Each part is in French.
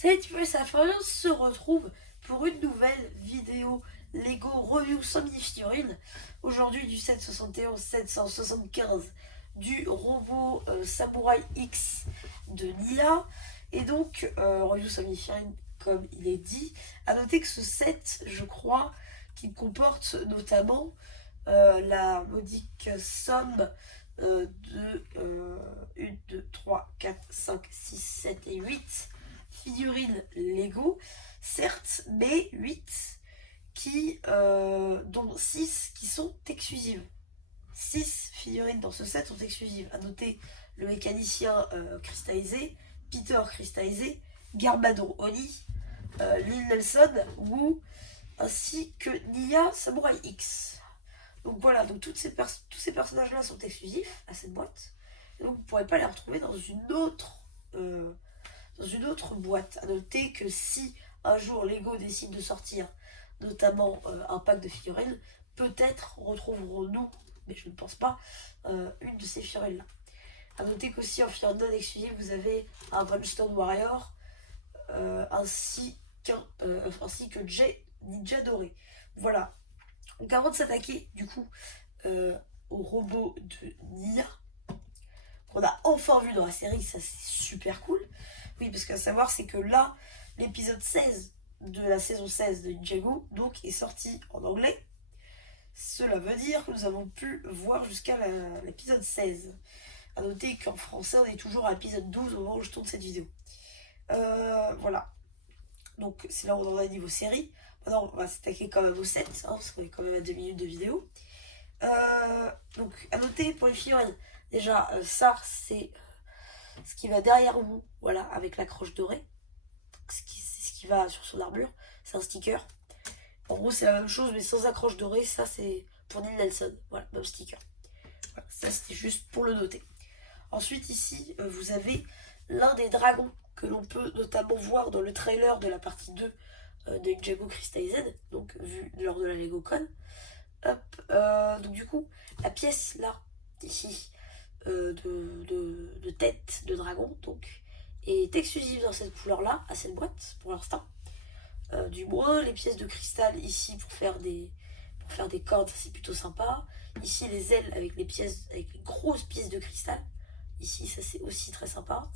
Salut Tipul, ça on se retrouve pour une nouvelle vidéo Lego Review sans mini-figurines. Aujourd'hui du 771 775 du robot Samurai X de Nia. Et donc, Review sans mini-figurines comme il est dit. A noter que ce set, je crois, qu'il comporte notamment la modique somme de 1, 2, 3, 4, 5, 6, 7 et 8 figurines Lego, certes, mais 8 dont 6 qui sont exclusives. 6 figurines dans ce set sont exclusives. A noter le mécanicien cristallisé, Peter cristallisé, Garmadon Oni, Lil Nelson, Wu, ainsi que Nia Samurai X. Donc voilà, donc tous ces personnages-là sont exclusifs à cette boîte. Et donc vous ne pourrez pas les retrouver dans une autre boîte. À noter que si un jour Lego décide de sortir notamment un pack de figurines, peut-être retrouverons-nous, mais je ne pense pas, une de ces figurines-là. À noter qu'aussi en figurine non exclusive, vous avez un Brimstone Warrior ainsi que Jay Ninja Doré. Voilà. Donc avant de s'attaquer du coup au robot de Nia, qu'on a enfin vu dans la série, ça c'est super cool. Oui, parce qu'à savoir, c'est que là, l'épisode 16 de la saison 16 de Ninjago, donc, est sorti en anglais. Cela veut dire que nous avons pu voir jusqu'à l'épisode 16. A noter qu'en français, on est toujours à l'épisode 12 au moment où je tourne cette vidéo. Voilà. Donc, c'est là où on en est niveau série. Maintenant, on va s'attaquer quand même au 7, hein, parce qu'on est quand même à 2 minutes de vidéo. Donc, à noter pour les figurines, déjà, ça, c'est ce qui va derrière vous, voilà, avec la croche dorée. C'est ce qui va sur son armure. C'est un sticker. En gros, c'est la même chose, mais sans accroche dorée. Ça, c'est pour Neil Nelson. Voilà, même sticker. Voilà, ça, c'était juste pour le noter. Ensuite, ici, vous avez l'un des dragons que l'on peut notamment voir dans le trailer de la partie 2 de Ninjago Crystalized, donc vu lors de la LegoCon. Hop, donc du coup, la pièce là, ici, de tête de dragon, donc, est exclusive dans cette couleur-là, à cette boîte, pour l'instant. Du moins, les pièces de cristal ici pour faire des cordes, c'est plutôt sympa. Ici, les ailes avec les grosses pièces de cristal. Ici, ça c'est aussi très sympa.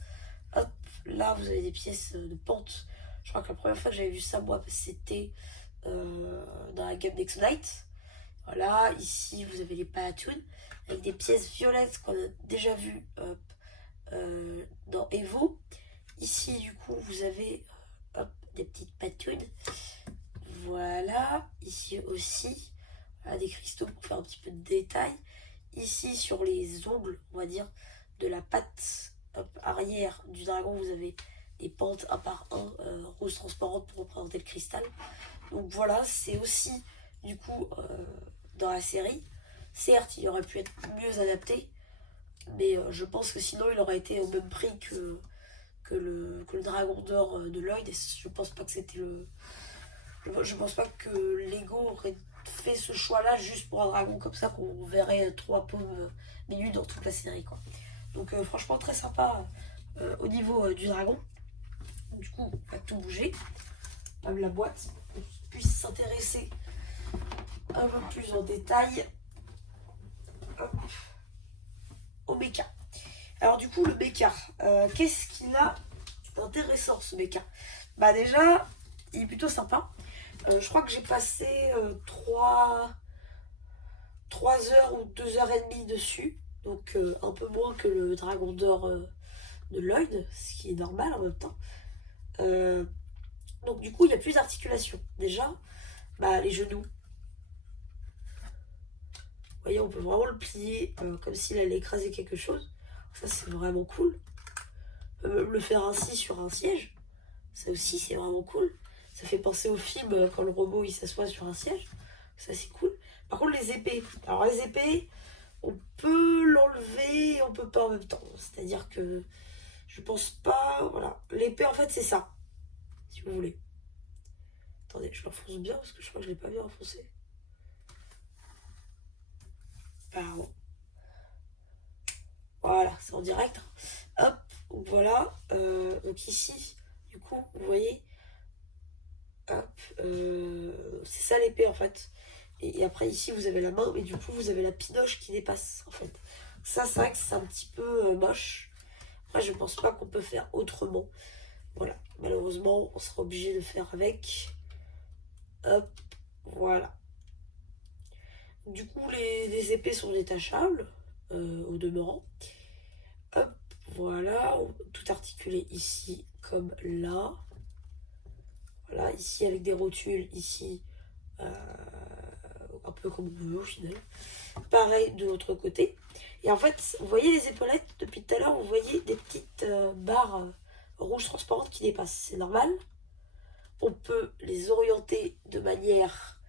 Hop, là, vous avez des pièces de pente. Je crois que la première fois que j'avais vu ça, moi, c'était dans la gamme Next Night. Voilà, ici vous avez les Palatune avec des pièces violettes qu'on a déjà vues dans Evo. Ici, du coup, vous avez des petites patunes. Voilà, ici aussi, voilà, des cristaux pour faire un petit peu de détail. Ici, sur les ongles, on va dire, de la patte arrière du dragon, vous avez des pentes un par un rose transparente pour représenter le cristal. Donc voilà, c'est aussi du coup dans la série. Certes, il aurait pu être mieux adapté, mais je pense que sinon il aurait été au même prix que le Dragon d'Or de Lloyd. Et je pense pas que c'était le. Je pense pas que Lego aurait fait ce choix-là juste pour un dragon comme ça qu'on verrait 3 pauvres minutes dans toute la série, quoi. Donc franchement très sympa au niveau du dragon. Donc, du coup, on va tout bouger. Même la boîte, on puisse s'intéresser un peu plus en détail au mecha. Alors du coup, le mecha, qu'est-ce qu'il a d'intéressant ce mecha? Bah déjà, il est plutôt sympa. Je crois que j'ai passé 3 heures ou 2 heures et demie dessus. Donc un peu moins que le Dragon d'Or de Lloyd, ce qui est normal en même temps. Donc du coup, il y a plus d'articulation. Déjà, bah, les genoux. Vous voyez, on peut vraiment le plier comme s'il allait écraser quelque chose. Ça, c'est vraiment cool. On peut même le faire ainsi sur un siège. Ça aussi, c'est vraiment cool. Ça fait penser au film quand le robot il s'assoit sur un siège. Ça, c'est cool. Par contre, les épées. Alors, les épées, on peut l'enlever et on peut pas en même temps. C'est-à-dire que je pense pas. Voilà. L'épée, en fait, c'est ça. Si vous voulez. Attendez, je l'enfonce bien parce que je crois que je l'ai pas bien enfoncé. Pardon. Voilà, c'est en direct. Hop, voilà. Donc ici, du coup, coup, vous voyez, hop, c'est ça l'épée en fait. Et après ici vous avez la main, mais du coup vous avez la pinoche qui dépasse en fait. Ça c'est vrai que c'est un petit peu moche. Après je pense pas qu'on peut faire autrement. Voilà, malheureusement on sera obligé de faire avec. Hop, voilà. Du coup les épées sont détachables au demeurant. Hop, voilà, tout articulé ici comme là. Voilà, ici avec des rotules, ici un peu comme on veut au final. Pareil de l'autre côté. Et en fait, vous voyez les épaulettes, depuis tout à l'heure, vous voyez des petites barres rouges transparentes qui dépassent. C'est normal. On peut les orienter de manière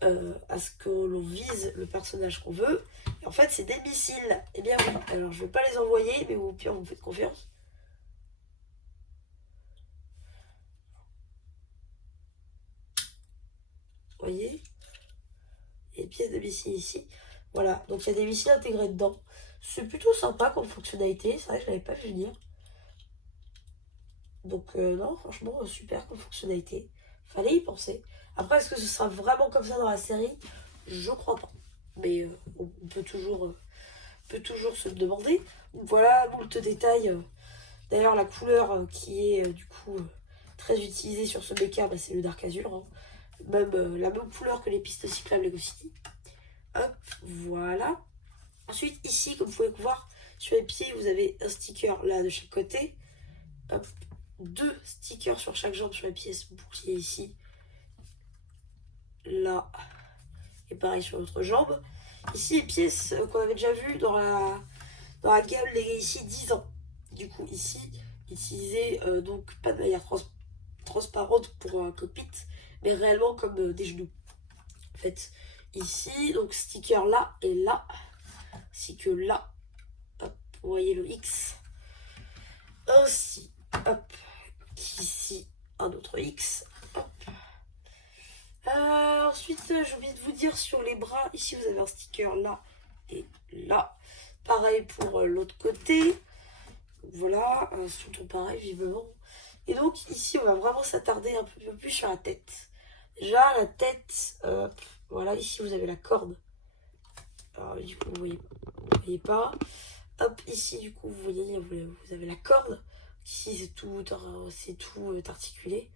à ce que l'on vise le personnage qu'on veut. Et en fait, c'est des missiles. Eh bien oui. Alors, je ne vais pas les envoyer, mais au pire, vous me faites confiance. Vous voyez? Les pièces de missiles ici. Voilà, donc il y a des missiles intégrés dedans. C'est plutôt sympa comme fonctionnalité, c'est vrai que je l'avais pas vu venir. Donc non, franchement, super comme fonctionnalité. Fallait y penser. Après, est-ce que ce sera vraiment comme ça dans la série? Je crois pas. Mais on peut toujours se le demander. Donc voilà, moult détails. D'ailleurs, la couleur qui est du coup très utilisée sur ce mecha, bah, c'est le Dark Azure. Hein. Même la même couleur que les pistes cyclables Lego City. Hop, voilà. Ensuite, ici, comme vous pouvez voir, sur les pieds, vous avez un sticker là de chaque côté. Hop, 2 stickers sur chaque jambe sur les pieds, bouclier ici. Là. Et pareil sur l'autre jambe. Ici, les pièces qu'on avait déjà vues dans la gamme les ici 10 ans. Du coup, ici, utilisé donc pas de manière transparente pour un cockpit, mais réellement comme des genoux. En fait, ici, donc sticker là et là. Ainsi que là, hop, vous voyez le X. Ainsi, hop, qu'ici, un autre X. Hop. Ensuite, j'ai oublié de vous dire sur les bras, ici vous avez un sticker là et là. Pareil pour l'autre côté. Voilà, surtout pareil, visiblement. Et donc ici, on va vraiment s'attarder un peu plus sur la tête. Déjà, la tête, voilà, ici vous avez la corde. Alors, du coup, vous voyez pas. Hop, ici, du coup, vous voyez, vous avez la corde. Ici, c'est tout articulé.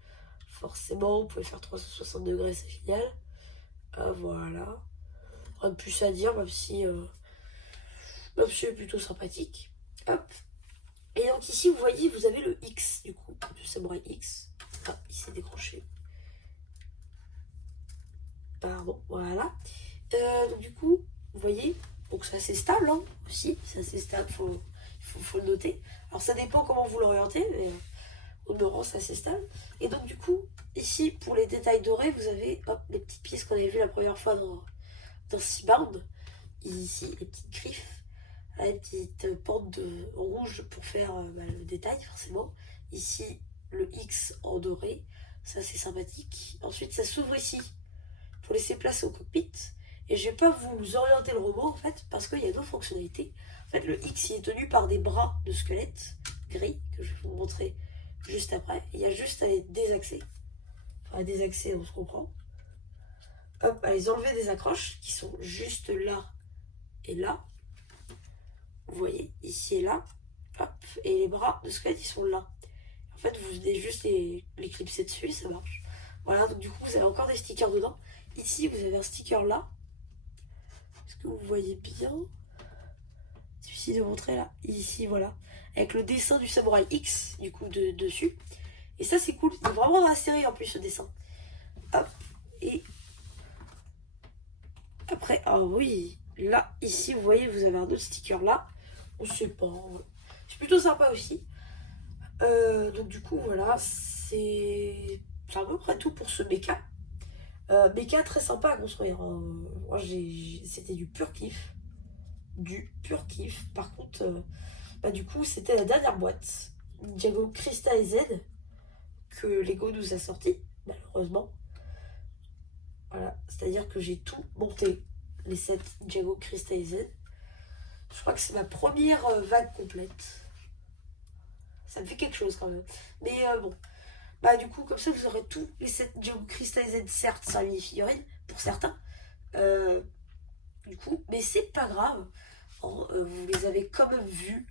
Forcément, vous pouvez faire 360 degrés, c'est génial. Voilà. Rien de plus à dire, même si c'est plutôt sympathique. Hop. Et donc ici, vous voyez, vous avez le X, du coup, le samouraï X. Ah, il s'est décroché. Pardon, voilà. Donc du coup, vous voyez, donc c'est assez stable, hein, aussi. C'est assez stable, faut le noter. Alors ça dépend comment vous l'orientez, mais au demeurant, c'est assez stable. Et donc du coup, ici, pour les détails dorés, vous avez hop, les petites pièces qu'on avait vues la première fois dans Seabound. Ici, les petites griffes, les petites pentes de rouge pour faire le détail, forcément. Ici, le X en doré, ça c'est sympathique. Ensuite, ça s'ouvre ici pour laisser place au cockpit. Et je vais pas vous orienter le robot en fait, parce qu'il y a d'autres fonctionnalités. En fait, le X il est tenu par des bras de squelette gris, que je vais vous montrer juste après. Il y a juste à les désaxer. Enfin, à désaxer, on se comprend. Hop, à les enlever des accroches qui sont juste là et là. Vous voyez, ici et là. Hop, et les bras de squelette ils sont là. En fait, vous venez juste les clipser dessus et ça marche. Voilà, donc du coup, vous avez encore des stickers dedans. Ici, vous avez un sticker là. Est-ce que vous voyez bien? C'est difficile de montrer là. Ici, voilà. Avec le dessin du samouraï X, du coup, dessus. Et ça, c'est cool. Il est vraiment dans la série en plus, ce dessin. Hop. Et après, ah oui. Là, ici, vous voyez, vous avez un autre sticker là. On sait pas. C'est plutôt sympa aussi. Donc, du coup, voilà. C'est à peu près tout pour ce mecha. Mecha très sympa à construire. Hein. Moi, c'était du pur kiff. Du pur kiff. Par contre, du coup, c'était la dernière boîte. Ninjago Crystal Z que Lego nous a sorti, malheureusement. Voilà, c'est-à-dire que j'ai tout monté, les 7 Ninjago Crystal Z. Je crois que c'est ma première vague complète. Ça me fait quelque chose quand même. Mais bon. Bah du coup, comme ça, vous aurez tous les 7 Geogu Crystal Z, certes, c'est un mini-figurine, pour certains. Euh, du coup, mais c'est pas grave. Vous les avez quand même vus.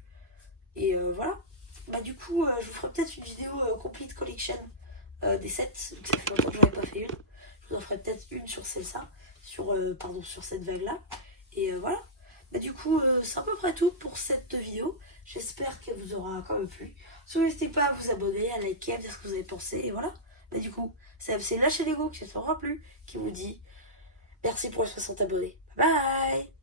Et voilà. Bah du coup, je vous ferai peut-être une vidéo Complete Collection des sets, vu que ça fait longtemps que j'en ai pas fait une. Je vous en ferai peut-être une sur celle-là, sur cette vague-là. Et voilà. Bah du coup, c'est à peu près tout pour cette vidéo. J'espère qu'elle vous aura quand même plu. Surtout n'hésitez pas à vous abonner, à liker, à me dire ce que vous avez pensé. Et voilà. Bah du coup, c'est la chaîne Lego qui ne t'aura plu, qui vous dit merci pour les 60 abonnés. Bye bye.